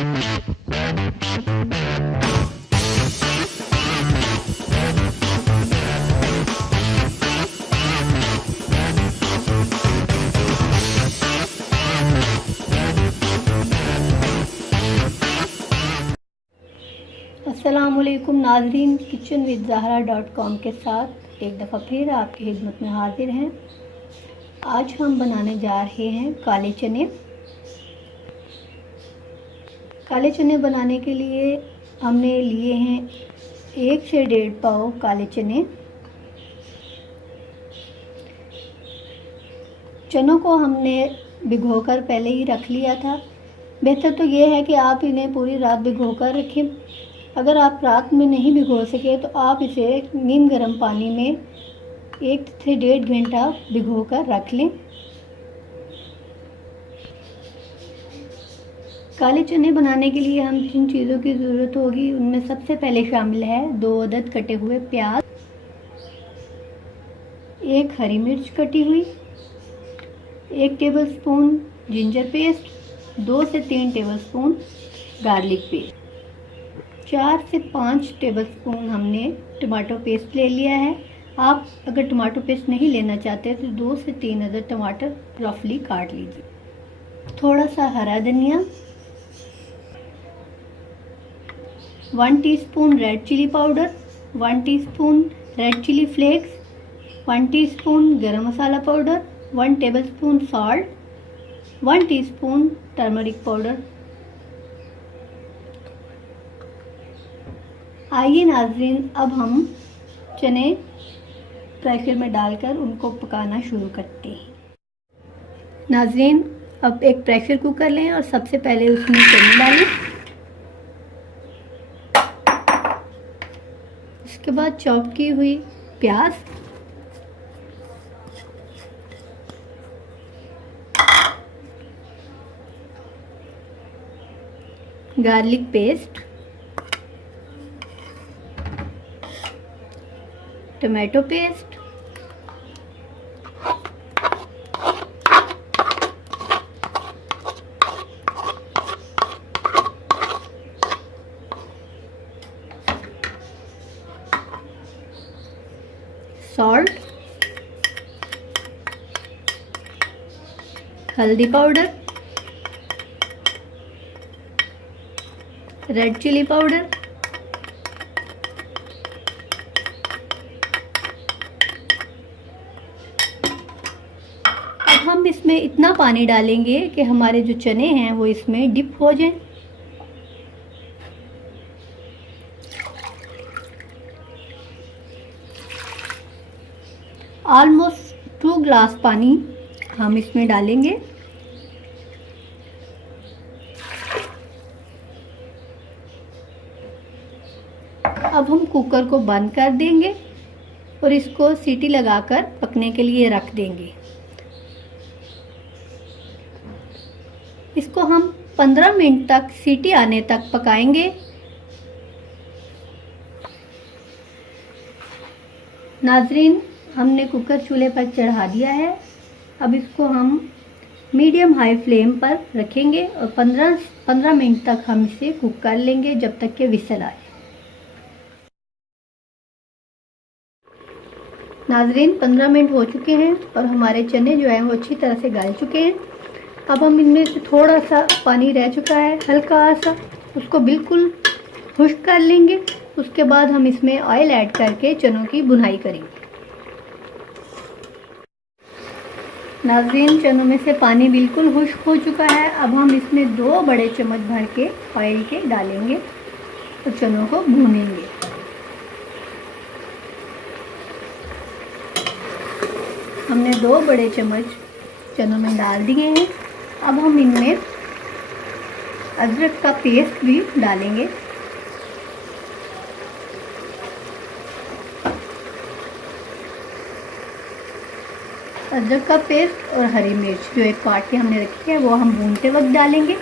अस्सलामुअलैकुम नाज़रीन, kitchen with ज़हरा.com के साथ एक दफ़ा फिर आपकी खिदमत में हाजिर हैं। आज हम बनाने जा रहे हैं काले चने। काले चने बनाने के लिए हमने लिए हैं 1 से 1.5 पाव काले चने। चनों को हमने भिगोकर पहले ही रख लिया था। बेहतर तो ये है कि आप इन्हें पूरी रात भिगोकर रखें। अगर आप रात में नहीं भिगो सके तो आप इसे नीम गर्म पानी में 1 से 1.5 घंटा भिगोकर रख लें। काले चने बनाने के लिए हम जिन चीज़ों की ज़रूरत होगी उनमें सबसे पहले शामिल है 2 अदद कटे हुए प्याज, 1 हरी मिर्च कटी हुई, 1 टेबलस्पून जिंजर पेस्ट, 2 से 3 टेबलस्पून गार्लिक पेस्ट, 4 से 5 टेबलस्पून हमने टमाटो पेस्ट ले लिया है। आप अगर टमाटो पेस्ट नहीं लेना चाहते तो 2 से 3 अदद टमाटर रफली काट लीजिए। थोड़ा सा हरा धनिया, 1 teaspoon red chilli powder, 1 teaspoon red chilli flakes, 1 teaspoon garam masala powder, 1 tablespoon salt, 1 teaspoon turmeric powder. आइए नाज़रीन, अब हम चने प्रेशर में डालकर उनको पकाना शुरू करते हैं। नाज़रीन, अब एक प्रेशर कुकर लें और सबसे पहले उसमें चने डालें। इसके बाद चॉप की हुई प्याज, garlic paste, tomato paste, salt, हल्दी पाउडर, रेड चिली पाउडर, हम इसमें इतना पानी डालेंगे कि हमारे जो चने हैं वो इसमें डिप हो जाएं। ऑलमोस्ट 2 ग्लास पानी हम इसमें डालेंगे। अब हम कुकर को बंद कर देंगे और इसको सीटी लगाकर पकने के लिए रख देंगे। इसको हम 15 मिनट तक सीटी आने तक पकाएंगे। नाजरीन, हमने कुकर चूल्हे पर चढ़ा दिया है। अब इसको हम मीडियम हाई फ्लेम पर रखेंगे और 15 मिनट तक हम इसे कुक कर लेंगे जब तक कि विसल आए। नाजरीन, 15 मिनट हो चुके हैं और हमारे चने जो हैं वो अच्छी तरह से गल चुके हैं। अब हम इनमें से थोड़ा सा पानी रह चुका है, हल्का सा, उसको बिल्कुल खुश्क कर लेंगे। उसके बाद हम इसमें ऑयल ऐड करके चनों की भुनाई करेंगे। नाज़रीन, चनों में से पानी बिल्कुल खुश्क हो चुका है। अब हम इसमें 2 बड़े चम्मच भर के ऑयल के डालेंगे और चनों को भूनेंगे। हमने 2 बड़े चम्मच चनों में डाल दिए हैं। अब हम इनमें अदरक का पेस्ट भी डालेंगे। अदरक का पेस्ट और हरी मिर्च जो एक काट के हमने रखी है वो हम भूनते वक्त डालेंगे।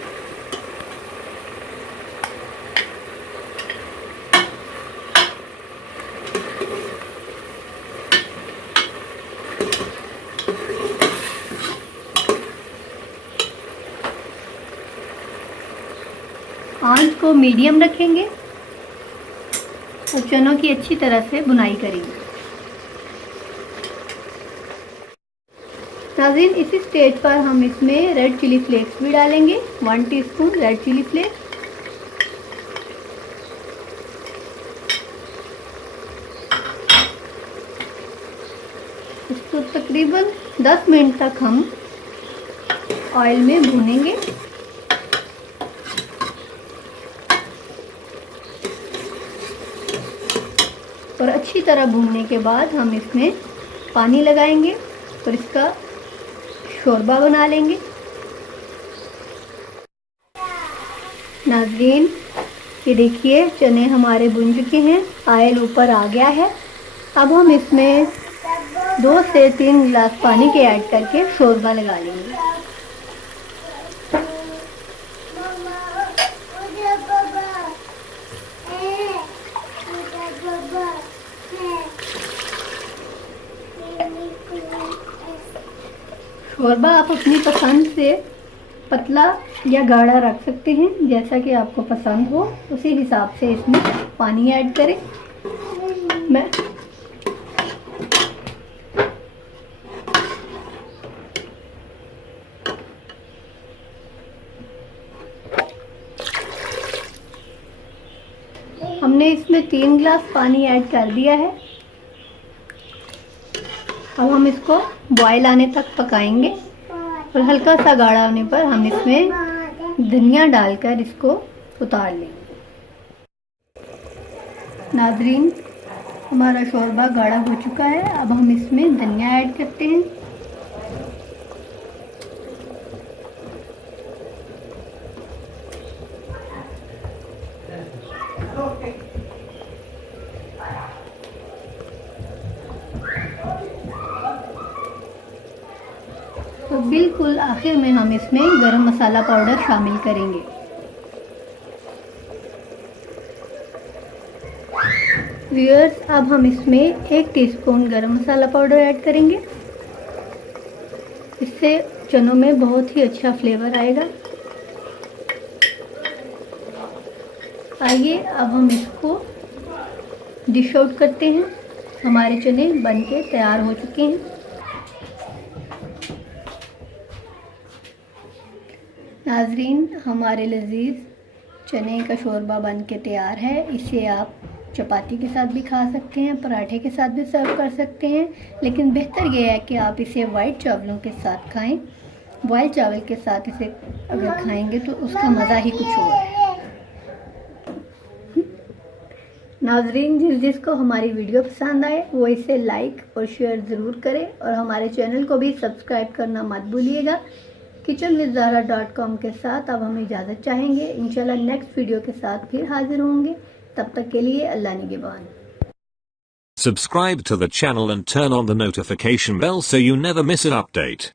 आंच को मीडियम रखेंगे और चनों की अच्छी तरह से बुनाई करेंगे। नाज़रीन, इसी स्टेज पर हम इसमें रेड चिली फ्लेक्स भी डालेंगे, 1 टीस्पून रेड चिली फ्लेक्स। इसको तकरीबन 10 मिनट तक हम ऑयल में भूनेंगे। और अच्छी तरह भूनने के बाद हम इसमें पानी लगाएंगे और इसका शोरबा बना लेंगे। नाज़रीन, ये देखिए चने हमारे भुन चुके हैं, ऑयल ऊपर आ गया है। अब हम इसमें 2 से 3 गिलास पानी के ऐड करके शोरबा लगा लेंगे। शोरबा आप अपनी पसंद से पतला या गाढ़ा रख सकते हैं, जैसा कि आपको पसंद हो उसी हिसाब से इसमें पानी ऐड करें। मैं हमने इसमें 3 गिलास पानी ऐड कर दिया है। अब हम इसको बॉयल आने तक पकाएंगे और हल्का सा गाढ़ा होने पर हम इसमें धनिया डालकर इसको उतार लेंगे। नाज़रीन, हमारा शोरबा गाढ़ा हो चुका है। अब हम इसमें धनिया ऐड करते हैं। तो बिल्कुल आखिर में हम इसमें गरम मसाला पाउडर शामिल करेंगे। व्यूअर्स, अब हम इसमें 1 teaspoon garam masala powder add करेंगे। इससे चनों में बहुत ही अच्छा फ्लेवर आएगा। आइए अब हम इसको डिश आउट करते हैं। हमारे चने बनके तैयार हो चुके हैं। नाज़रीन, हमारे लजीज चने का शोरबा बन के तैयार है। इसे आप चपाती के साथ भी खा सकते हैं, पराठे के साथ भी सर्व कर सकते हैं, लेकिन बेहतर यह है कि आप इसे वाइट चावलों के साथ खाएं। बॉयल चावल के साथ इसे अगर खाएंगे तो उसका मज़ा ही कुछ और है। नाज़रीन, जिसको हमारी वीडियो पसंद आए वो इसे लाइक और शेयर ज़रूर करें और हमारे चैनल को भी सब्सक्राइब करना मत भूलिएगा। kitchenwithzara.com के साथ अब हम इजाज़त चाहेंगे। इंशाल्लाह नेक्स्ट वीडियो के साथ फिर हाजिर होंगे। तब तक के लिए अल्लाह निगहबान। Subscribe to the channel and turn on the notification bell so you never miss an update.